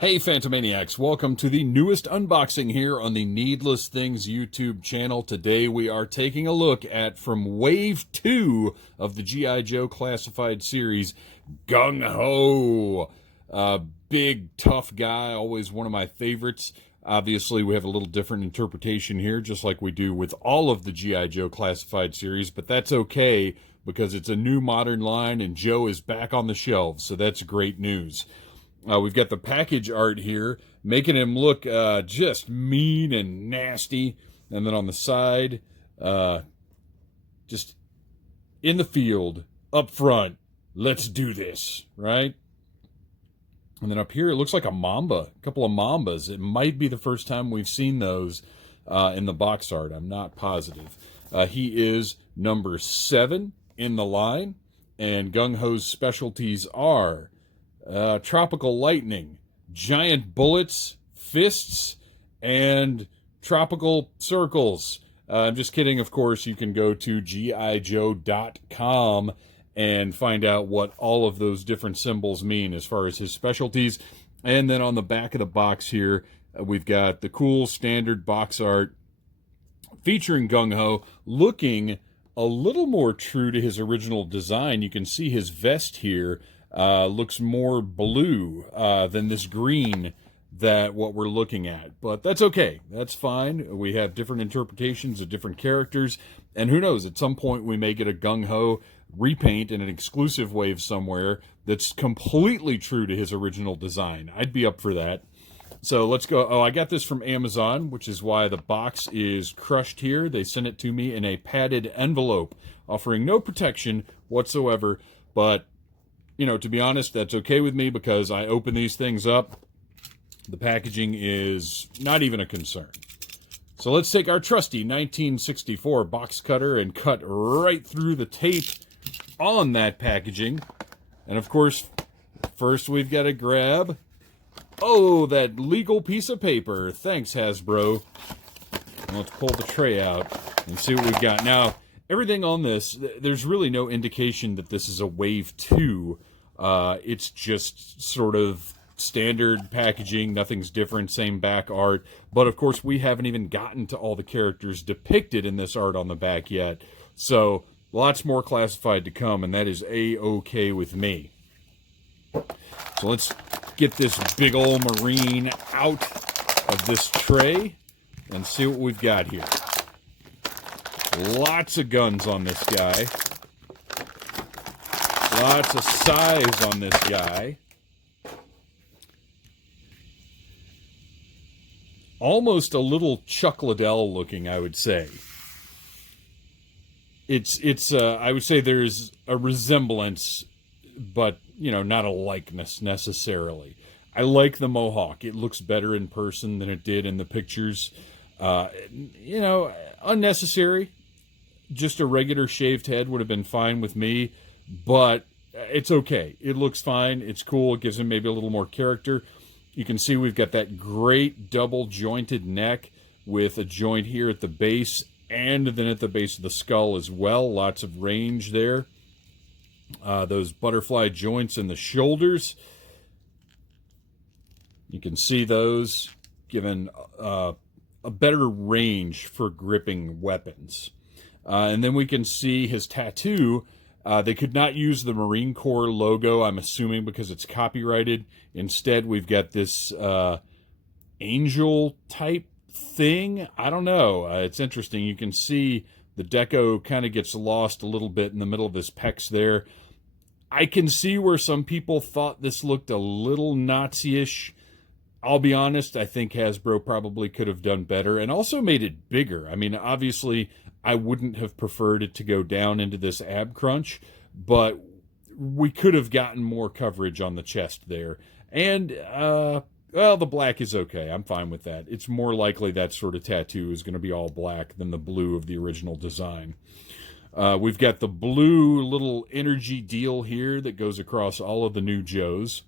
Hey Phantomaniacs, welcome to the newest unboxing here on the Needless Things YouTube channel. Today we are taking a look at, from Wave 2 of the G.I. Joe Classified series, Gung-Ho. Big, tough guy, always one of my favorites. Obviously we have a little different interpretation here, just like we do with all of the G.I. Joe Classified series, but that's okay because it's a new modern line and Joe is back on the shelves, so that's great news. We've got the package art here, making him look just mean and nasty. And then on the side, just in the field, up front, let's do this, right? And then up here, it looks like a mamba, a couple of mambas. It might be the first time we've seen those in the box art. I'm not positive. He is number 7 in the line, and Gung-Ho's specialties are tropical lightning, giant bullets, fists, and tropical circles. I'm just kidding, of course. You can go to gijoe.com and find out what all of those different symbols mean as far as his specialties. And then on the back of the box here, we've got the cool standard box art featuring Gung-Ho, looking a little more true to his original design. You can see his vest here looks more blue than this green that what we're looking at. But that's okay. That's fine. We have different interpretations of different characters. And who knows, at some point we may get a Gung-Ho repaint in an exclusive wave somewhere that's completely true to his original design. I'd be up for that. So let's go. Oh, I got this from Amazon, which is why the box is crushed here. They sent it to me in a padded envelope, offering no protection whatsoever. But you know, to be honest, that's okay with me because I open these things up. The packaging is not even a concern. So let's take our trusty 1964 box cutter and cut right through the tape on that packaging. And of course, first we've got to grab, oh, that legal piece of paper. Thanks, Hasbro. And let's pull the tray out and see what we've got. Now, everything on this, there's really no indication that this is a Wave 2. It's just sort of standard packaging, nothing's different, same back art. But of course, we haven't even gotten to all the characters depicted in this art on the back yet. So lots more classified to come, and that is A-okay with me. So let's get this big old Marine out of this tray and see what we've got here. Lots of guns on this guy. Lots of size on this guy. Almost a little Chuck Liddell looking, I would say. It's I would say there's a resemblance, but, you know, not a likeness necessarily. I like the mohawk. It looks better in person than it did in the pictures. You know, unnecessary. Just a regular shaved head would have been fine with me, but it's okay. It looks fine. It's cool. It gives him maybe a little more character. You can see we've got that great double jointed neck with a joint here at the base and then at the base of the skull as well. Lots of range there. Those butterfly joints in the shoulders. You can see those given a better range for gripping weapons. And then we can see his tattoo. They could not use the Marine Corps logo, I'm assuming, because it's copyrighted. Instead, we've got this angel-type thing. I don't know. It's interesting. You can see the deco kind of gets lost a little bit in the middle of his pecs there. I can see where some people thought this looked a little Nazi-ish. I'll be honest, I think Hasbro probably could have done better and also made it bigger. I mean, obviously, I wouldn't have preferred it to go down into this ab crunch, but we could have gotten more coverage on the chest there. And, well, the black is okay. I'm fine with that. It's more likely that sort of tattoo is going to be all black than the blue of the original design. We've got the blue little energy deal here that goes across all of the new Joes.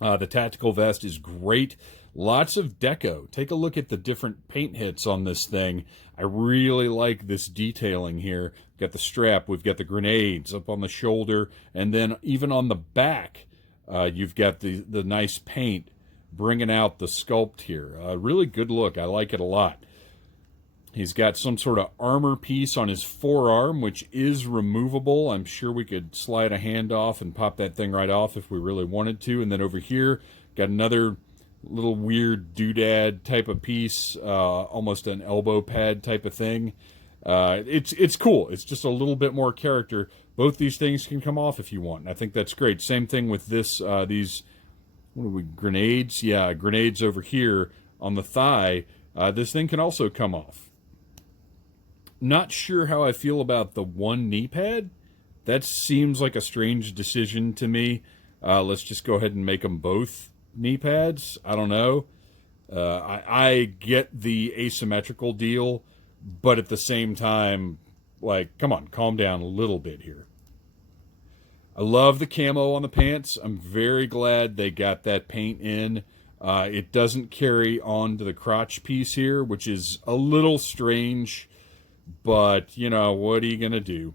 The tactical vest is great. Lots of deco. Take a look at the different paint hits on this thing. I really like this detailing here. We've got the strap, we've got the grenades up on the shoulder, and then even on the back, you've got the nice paint bringing out the sculpt here. Really good look. I like it a lot. He's got some sort of armor piece on his forearm, which is removable. I'm sure we could slide a hand off and pop that thing right off if we really wanted to. And then over here, got another little weird doodad type of piece, almost an elbow pad type of thing. It's cool. It's just a little bit more character. Both these things can come off if you want. And I think that's great. Same thing with this, these, what are we, grenades? Yeah, grenades over here on the thigh. This thing can also come off. Not sure how I feel about the one knee pad. That seems like a strange decision to me. Let's just go ahead and make them both knee pads. I don't know. I get the asymmetrical deal, but at the same time, like, come on, calm down a little bit here. I love the camo on the pants. I'm very glad they got that paint in. It doesn't carry on to the crotch piece here, which is a little strange. But, you know, what are you going to do?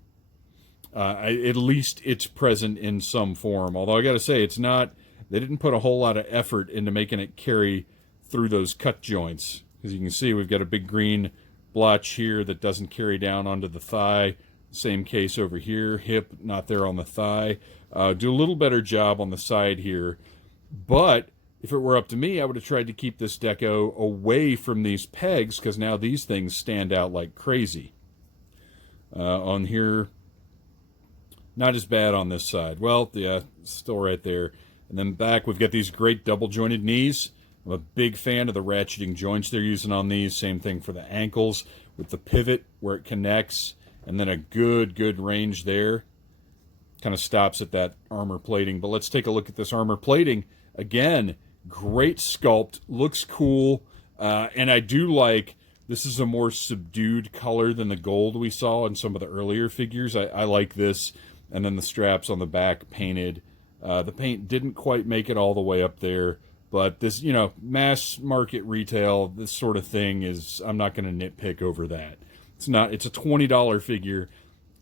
At least it's present in some form. Although I got to say, it's not, they didn't put a whole lot of effort into making it carry through those cut joints. As you can see, we've got a big green blotch here that doesn't carry down onto the thigh. Same case over here, hip not there on the thigh. Do a little better job on the side here. But if it were up to me, I would have tried to keep this deco away from these pegs, because now these things stand out like crazy. On here, not as bad on this side. Well, yeah, still right there. And then back, we've got these great double-jointed knees. I'm a big fan of the ratcheting joints they're using on these. Same thing for the ankles with the pivot where it connects, and then a good range there. Kind of stops at that armor plating. But let's take a look at this armor plating. Again, great sculpt, looks cool, and I do like, this is a more subdued color than the gold we saw in some of the earlier figures. I like this, and then the straps on the back painted. The paint didn't quite make it all the way up there, but this, you know, mass market retail, this sort of thing is, I'm not going to nitpick over that. It's not, it's a $20 figure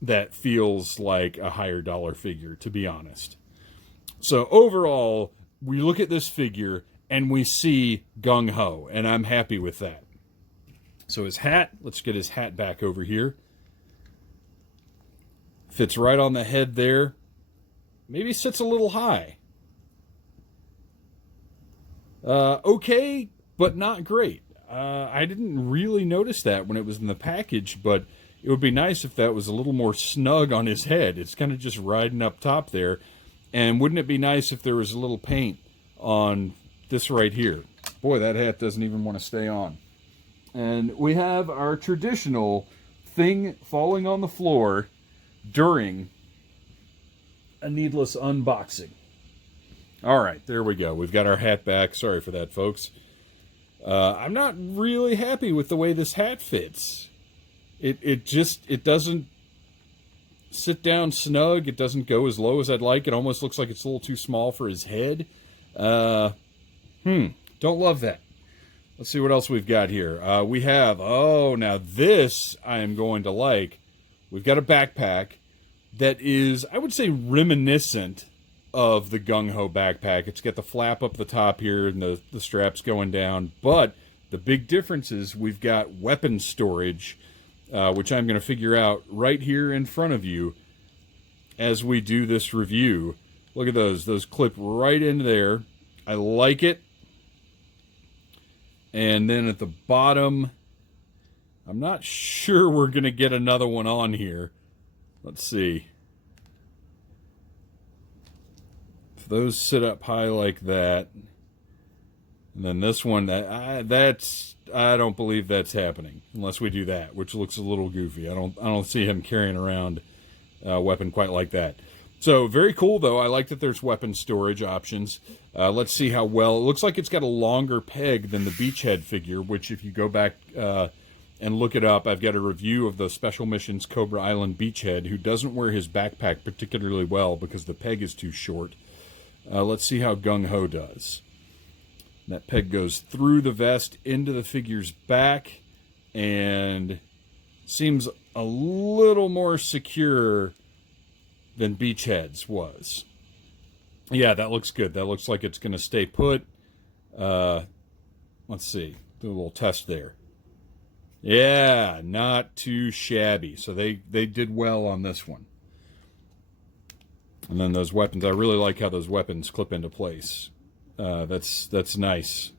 that feels like a higher dollar figure, to be honest. So overall, we look at this figure and we see Gung-Ho, and I'm happy with that. So his hat, let's get his hat back over here. Fits right on the head there. Maybe sits a little high. Okay, but not great. I didn't really notice that when it was in the package, but it would be nice if that was a little more snug on his head. It's kind of just riding up top there. And wouldn't it be nice if there was a little paint on this right here? Boy, that hat doesn't even want to stay on. And we have our traditional thing falling on the floor during a needless unboxing. All right, there we go. We've got our hat back. Sorry for that, folks. I'm not really happy with the way this hat fits. It doesn't sit down snug. It doesn't go as low as I'd like. It almost looks like it's a little too small for his head. Don't love that. Let's see what else we've got here. We have, oh, now this I am going to like. We've got a backpack that is, I would say, reminiscent of the Gung-Ho backpack. It's got the flap up the top here and the straps going down. But the big difference is we've got weapon storage, which I'm going to figure out right here in front of you as we do this review. Look at those. Those clip right in there. I like it. And then at the bottom, I'm not sure we're going to get another one on here. Let's see. If those sit up high like that, and then this one, I don't believe that's happening unless we do that, which looks a little goofy. I don't see him carrying around a weapon quite like that. So very cool, though. I like that there's weapon storage options. Let's see how well. It looks like it's got a longer peg than the Beachhead figure, which if you go back and look it up, I've got a review of the Special Missions Cobra Island Beachhead, who doesn't wear his backpack particularly well because the peg is too short. Let's see how Gung-Ho does. That peg goes through the vest into the figure's back and seems a little more secure than Beachhead's was. Yeah, that looks good. That looks like it's going to stay put. Let's see. Do a little test there. Yeah, not too shabby. So they did well on this one. And then those weapons, I really like how those weapons clip into place. That's nice.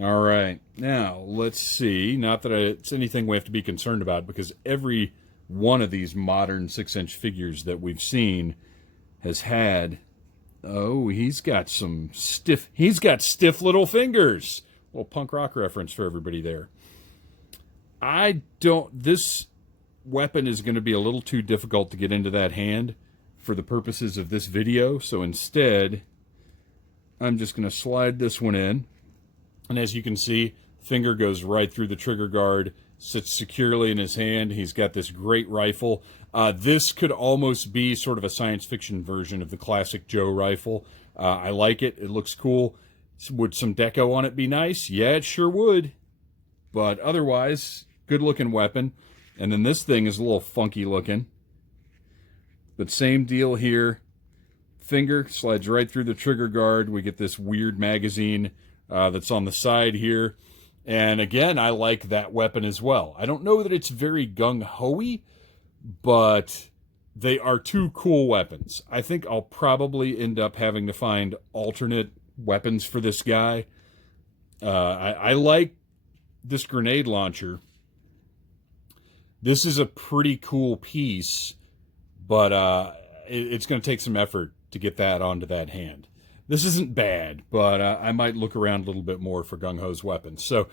All right, now let's see. Not that it's anything we have to be concerned about, because every one of these modern 6-inch figures that we've seen has had. Oh, he's got stiff little fingers. A little punk rock reference for everybody there. This weapon is going to be a little too difficult to get into that hand for the purposes of this video, so instead, I'm just going to slide this one in. And as you can see, finger goes right through the trigger guard, sits securely in his hand. He's got this great rifle. This could almost be sort of a science fiction version of the classic Joe rifle. I like it. It looks cool. Would some deco on it be nice? Yeah, it sure would. But otherwise, good looking weapon. And then this thing is a little funky looking. But same deal here. Finger slides right through the trigger guard. We get this weird magazine that's on the side here. And again, I like that weapon as well. I don't know that it's very gung-ho-y, but they are two cool weapons. I think I'll probably end up having to find alternate weapons for this guy. I like this grenade launcher. This is a pretty cool piece, but it's going to take some effort to get that onto that hand. This isn't bad, but I might look around a little bit more for Gung-Ho's weapons. So,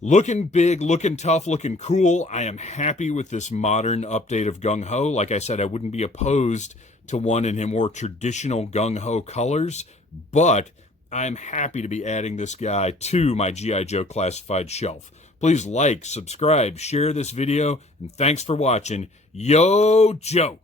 looking big, looking tough, looking cool. I am happy with this modern update of Gung-Ho. Like I said, I wouldn't be opposed to one in more traditional Gung-Ho colors, but I'm happy to be adding this guy to my G.I. Joe classified shelf. Please like, subscribe, share this video, and thanks for watching. Yo, Joe!